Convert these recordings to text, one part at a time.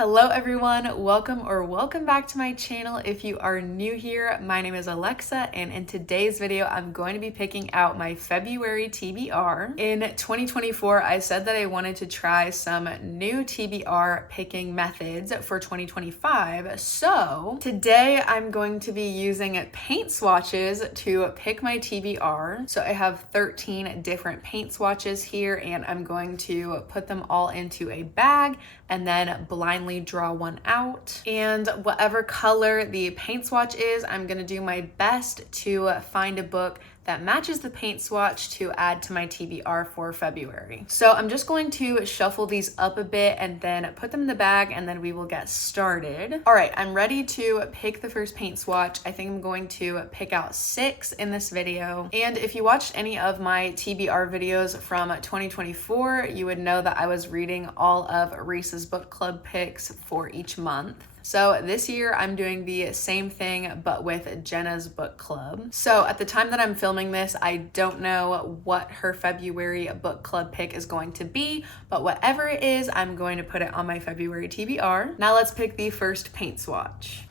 Hello everyone, welcome back to my channel. If you are new here, my name is Alexa, and in today's video I'm going to be picking out my February TBR. In 2024, I said that I wanted to try some new TBR picking methods for 2025. So today I'm going to be using paint swatches to pick my TBR. So I have 13 different paint swatches here, and I'm going to put them all into a bag and then blindly draw one out. And whatever color the paint swatch is, I'm gonna do my best to find a book that matches the paint swatch to add to my TBR for February. So I'm just going to shuffle these up a bit and then put them in the bag, and then we will get started. All right, I'm ready to pick the first paint swatch. I think I'm going to pick out 6 in this video. And if you watched any of my TBR videos from 2024, you would know that I was reading all of Reese's book club picks for each month. So this year I'm doing the same thing, but with Jenna's book club. So at the time that I'm filming this, I don't know what her February book club pick is going to be, but whatever it is, I'm going to put it on my February TBR. Now let's pick the first paint swatch.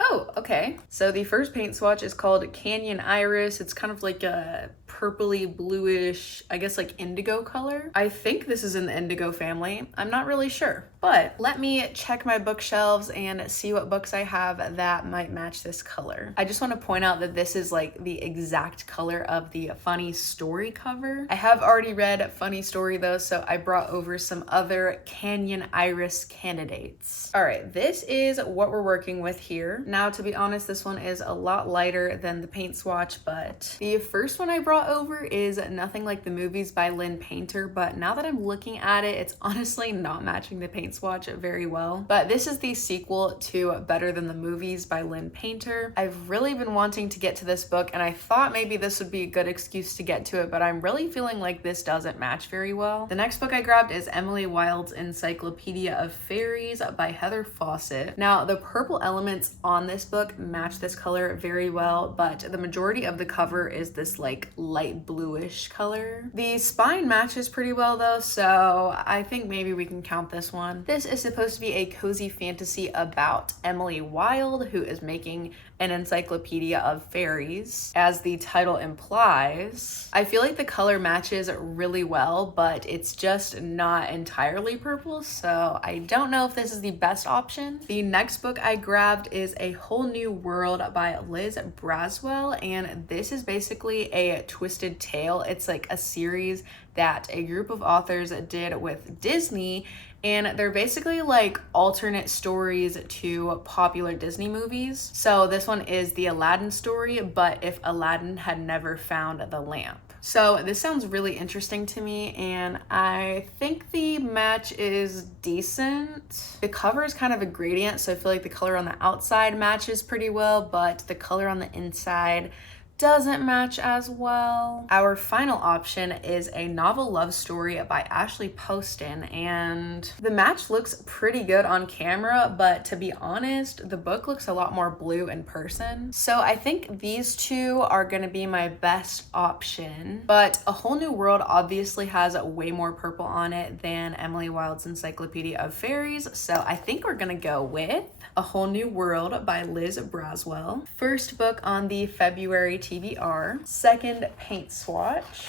Oh, okay. So the first paint swatch is called Canyon Iris. It's kind of like a purpley bluish, I guess like indigo color. I think this is in the indigo family. I'm not really sure, but let me check my bookshelves and see what books I have that might match this color. I just want to point out that this is like the exact color of the Funny Story cover. I have already read Funny Story though, so I brought over some other Canyon Iris candidates. All right, this is what we're working with here. Now, to be honest, this one is a lot lighter than the paint swatch, but the first one I brought over is Nothing Like the Movies by Lynn Painter, but now that I'm looking at it, it's honestly not matching the paint swatch very well. But this is the sequel to Better Than the Movies by Lynn Painter. I've really been wanting to get to this book, and I thought maybe this would be a good excuse to get to it, but I'm really feeling like this doesn't match very well. The next book I grabbed is Emily Wilde's Encyclopedia of Fairies by Heather Fawcett. Now, the purple elements on this book match this color very well, but the majority of the cover is this like light bluish color. The spine matches pretty well though, so I think maybe we can count this one. This is supposed to be a cozy fantasy about Emily Wilde, who is making an encyclopedia of fairies, as the title implies. I feel like the color matches really well, but it's just not entirely purple, so I don't know if this is the best option. The next book I grabbed is A Whole New World by Liz Braswell, and this is basically a twisted tale. It's like a series that a group of authors did with Disney, and they're basically like alternate stories to popular Disney movies. So this one is the Aladdin story, but if Aladdin had never found the lamp. So this sounds really interesting to me, and I think the match is decent. The cover is kind of a gradient, so I feel like the color on the outside matches pretty well, but the color on the inside doesn't match as well. Our final option is A Novel Love Story by Ashley Poston, and the match looks pretty good on camera, but to be honest, the book looks a lot more blue in person. So I think these two are gonna be my best option, but A Whole New World obviously has way more purple on it than Emily Wilde's Encyclopedia of Fairies, so I think we're gonna go with A Whole New World by Liz Braswell. First book on the February TBR. Second paint swatch.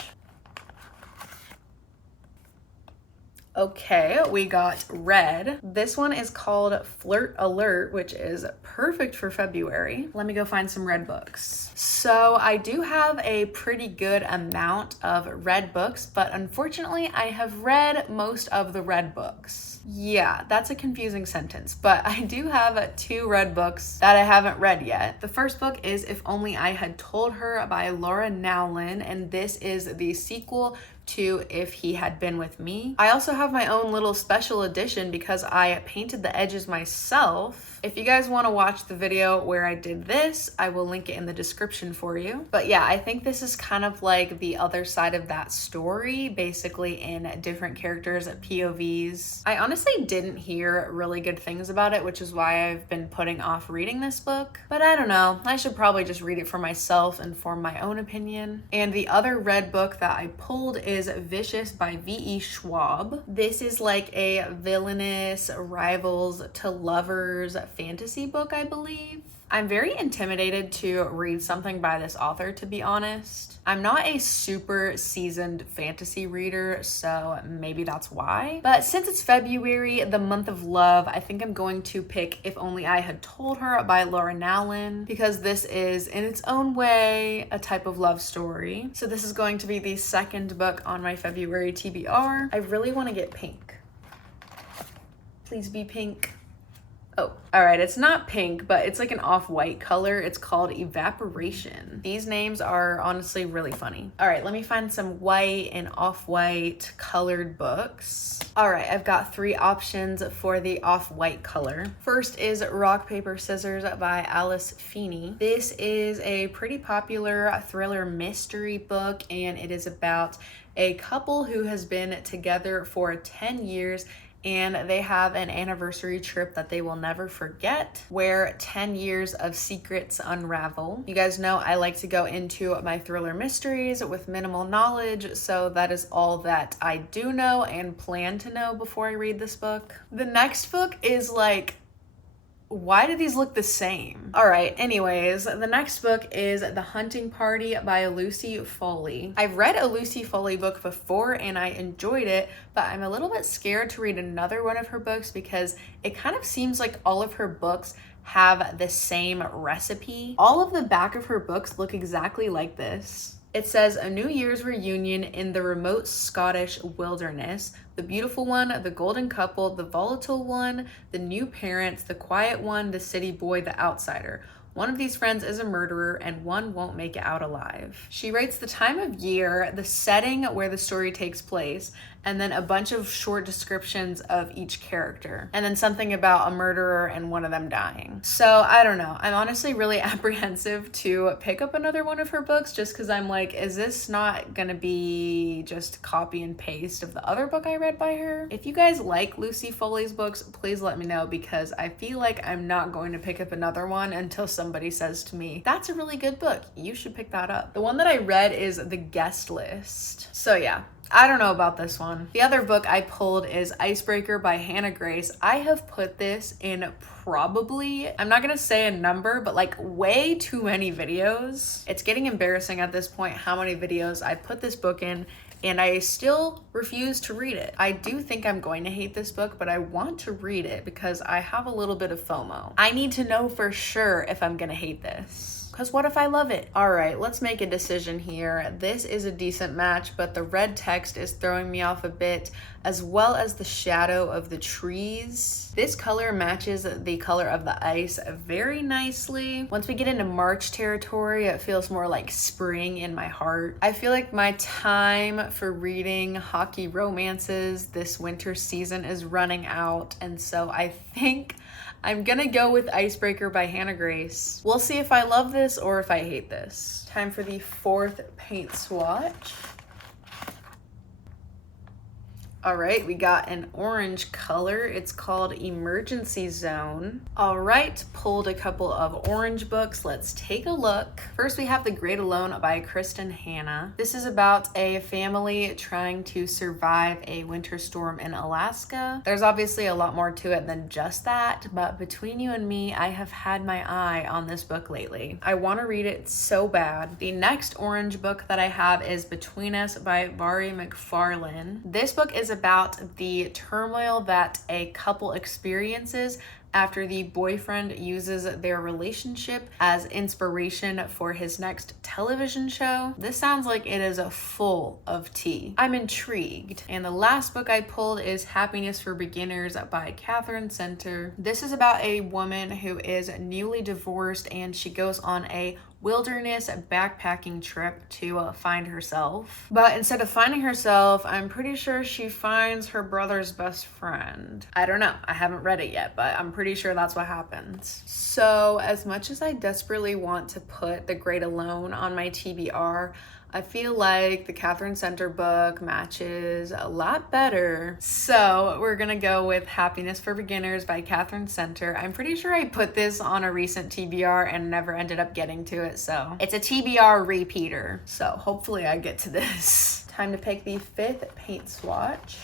Okay, we got red. This one is called Flirt Alert, which is perfect for February. Let me go find some red books. So I do have a pretty good amount of red books, but unfortunately I have read most of the red books. Yeah, that's a confusing sentence, but I do have 2 red books that I haven't read yet. The first book is If Only I Had Told Her by Laura Nowlin, and this is the sequel to If He Had Been With Me. I also have my own little special edition because I painted the edges myself. If you guys want to watch the video where I did this, I will link it in the description for you. But yeah, I think this is kind of like the other side of that story, basically in different characters' POVs. I honestly didn't hear really good things about it, which is why I've been putting off reading this book. But I don't know, I should probably just read it for myself and form my own opinion. And the other red book that I pulled is is Vicious by V.E. Schwab. This is like a villainous rivals to lovers fantasy book, I believe. I'm very intimidated to read something by this author, to be honest. I'm not a super seasoned fantasy reader, so maybe that's why. But since it's February, the month of love, I think I'm going to pick If Only I Had Told Her by Laura Nowlin, because this is, in its own way, a type of love story. So this is going to be the second book on my February TBR. I really want to get pink. Please be pink. Oh, all right, it's not pink, but it's like an off-white color. It's called Evaporation. These names are honestly really funny. All right, let me find some white and off-white colored books. All right, I've got 3 options for the off-white color. First is Rock, Paper, Scissors by Alice Feeney. This is a pretty popular thriller mystery book, and it is about a couple who has been together for 10 years and they have an anniversary trip that they will never forget, where 10 years of secrets unravel. You guys know I like to go into my thriller mysteries with minimal knowledge, so that is all that I do know and plan to know before I read this book. The next book is like, why do these look the same? All right, anyways, the next book is The Hunting Party by Lucy Foley. I've read a Lucy Foley book before and I enjoyed it, but I'm a little bit scared to read another one of her books because it kind of seems like all of her books have the same recipe. All of the back of her books look exactly like this. It says, a New Year's reunion in the remote Scottish wilderness. The beautiful one, the golden couple, the volatile one, the new parents, the quiet one, the city boy, the outsider. One of these friends is a murderer and one won't make it out alive. She writes the time of year, the setting where the story takes place, and then a bunch of short descriptions of each character, and then something about a murderer and one of them dying. So I don't know. I'm honestly really apprehensive to pick up another one of her books just because I'm like, is this not gonna be just copy and paste of the other book I read by her? If you guys like Lucy Foley's books, please let me know because I feel like I'm not going to pick up another one until somebody says to me, that's a really good book, you should pick that up. The one that I read is The Guest List. So yeah, I don't know about this one. The other book I pulled is Icebreaker by Hannah Grace. I have put this in probably, I'm not gonna say a number, but like way too many videos. It's getting embarrassing at this point how many videos I put this book in, and I still refuse to read it. I do think I'm going to hate this book, but I want to read it because I have a little bit of FOMO. I need to know for sure if I'm gonna hate this. Because what if I love it? All right, let's make a decision here. This is a decent match, but the red text is throwing me off a bit, as well as the shadow of the trees. This color matches the color of the ice very nicely. Once we get into March territory, it feels more like spring in my heart. I feel like my time for reading hockey romances this winter season is running out, and so I think I'm gonna go with Icebreaker by Hannah Grace. We'll see if I love this or if I hate this. Time for the 4th paint swatch. All right, we got an orange color. It's called Emergency Zone. All right, pulled a couple of orange books. Let's take a look. First, we have The Great Alone by Kristen Hanna. This is about a family trying to survive a winter storm in Alaska. There's obviously a lot more to it than just that, but between you and me, I have had my eye on this book lately. I want to read it so bad. The next orange book that I have is Between Us by Vari McFarlane. This book is about the turmoil that a couple experiences after the boyfriend uses their relationship as inspiration for his next television show. This sounds like it is full of tea. I'm intrigued. And the last book I pulled is Happiness for Beginners by Katherine Center. This is about a woman who is newly divorced and she goes on a wilderness backpacking trip to find herself. But instead of finding herself, I'm pretty sure she finds her brother's best friend. I don't know, I haven't read it yet, but I'm pretty sure that's what happens. So as much as I desperately want to put The Great Alone on my TBR, I feel like the Katherine Center book matches a lot better. So we're gonna go with Happiness for Beginners by Katherine Center. I'm pretty sure I put this on a recent TBR and never ended up getting to it, so it's a TBR repeater. So hopefully I get to this. Time to pick the 5th paint swatch.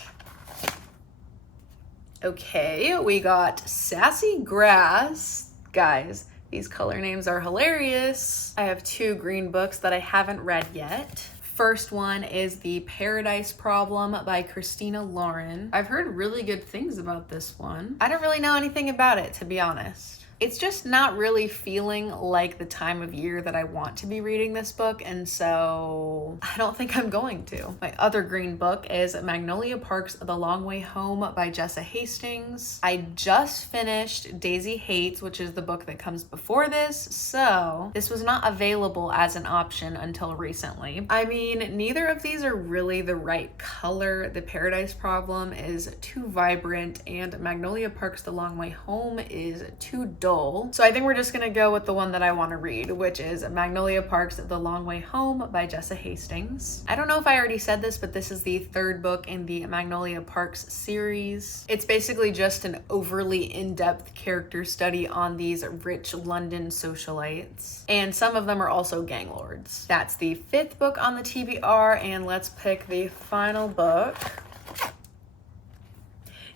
Okay, we got Sassy Grass. Guys, these color names are hilarious. I have 2 green books that I haven't read yet. First one is The Paradise Problem by Christina Lauren. I've heard really good things about this one. I don't really know anything about it, to be honest. It's just not really feeling like the time of year that I want to be reading this book, and so I don't think I'm going to. My other green book is Magnolia Park's The Long Way Home by Jessa Hastings. I just finished Daisy Hates, which is the book that comes before this, so this was not available as an option until recently. I mean, neither of these are really the right color. The Paradise Problem is too vibrant, and Magnolia Park's The Long Way Home is too dull. So I think we're just gonna go with the one that I want to read, which is Magnolia Park's The Long Way Home by Jessa Hastings. I don't know if I already said this, but this is the 3rd book in the Magnolia Parks series. It's basically just an overly in-depth character study on these rich London socialites, and some of them are also gang lords. That's the 5th book on the TBR, and let's pick the final book.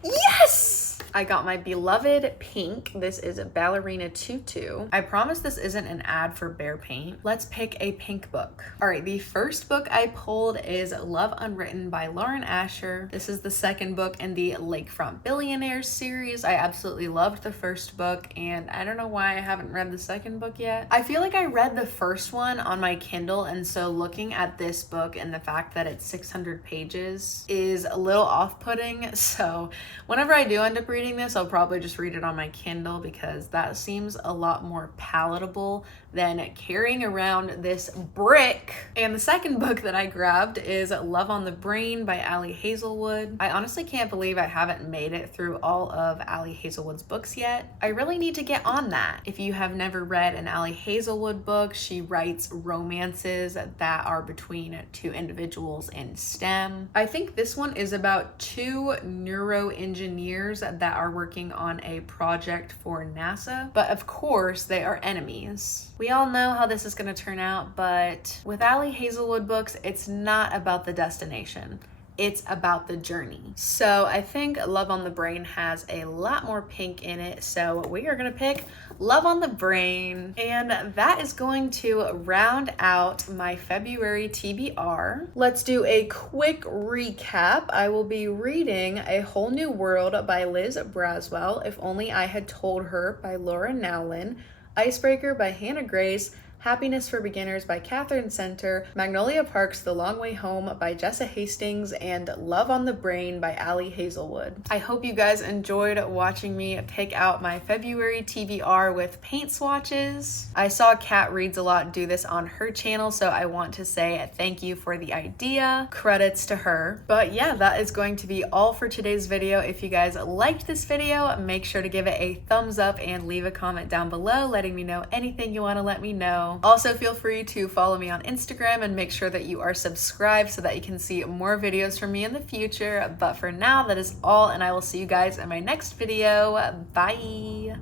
Yes! I got my beloved pink. This is Ballerina Tutu. I promise this isn't an ad for Bear Paint. Let's pick a pink book. All right, the first book I pulled is Love Unwritten by Lauren Asher. This is the 2nd book in the Lakefront Billionaires series. I absolutely loved the first book, and I don't know why I haven't read the 2nd book yet. I feel like I read the first one on my Kindle, and so looking at this book and the fact that it's 600 pages is a little off-putting. So whenever I do end up reading this, I'll probably just read it on my Kindle because that seems a lot more palatable than carrying around this brick. And the 2nd book that I grabbed is Love on the Brain by Ali Hazelwood. I honestly can't believe I haven't made it through all of Ali Hazelwood's books yet. I really need to get on that. If you have never read an Ali Hazelwood book, she writes romances that are between 2 individuals in STEM. I think this one is about 2 neuroengineers that are working on a project for NASA, but of course they are enemies. We all know how this is going to turn out, but with Ali Hazelwood books, it's not about the destination. It's about the journey. So I think Love on the Brain has a lot more pink in it, so we are gonna pick Love on the Brain. And that is going to round out my February TBR. Let's do a quick recap. I will be reading A Whole New World by Liz Braswell, If Only I Had Told Her by Laura Nowlin, Icebreaker by Hannah Grace, Happiness for Beginners by Katherine Center, Magnolia Park's The Long Way Home by Jessa Hastings, and Love on the Brain by Ali Hazelwood. I hope you guys enjoyed watching me pick out my February TBR with paint swatches. I saw Kat Reads a Lot do this on her channel, so I want to say thank you for the idea. Credits to her. But yeah, that is going to be all for today's video. If you guys liked this video, make sure to give it a thumbs up and leave a comment down below letting me know anything you want to let me know. Also, feel free to follow me on Instagram and make sure that you are subscribed so that you can see more videos from me in the future. But for now, that is all, and I will see you guys in my next video. Bye.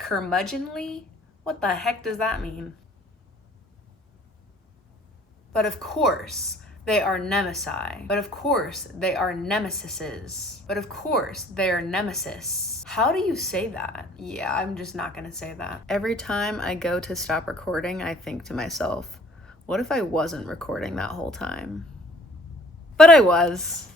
Curmudgeonly? What the heck does that mean? But of course, they are nemesi. But of course, they are nemesises. But of course, they are nemesis. How do you say that? Yeah, I'm just not gonna say that. Every time I go to stop recording, I think to myself, what if I wasn't recording that whole time? But I was.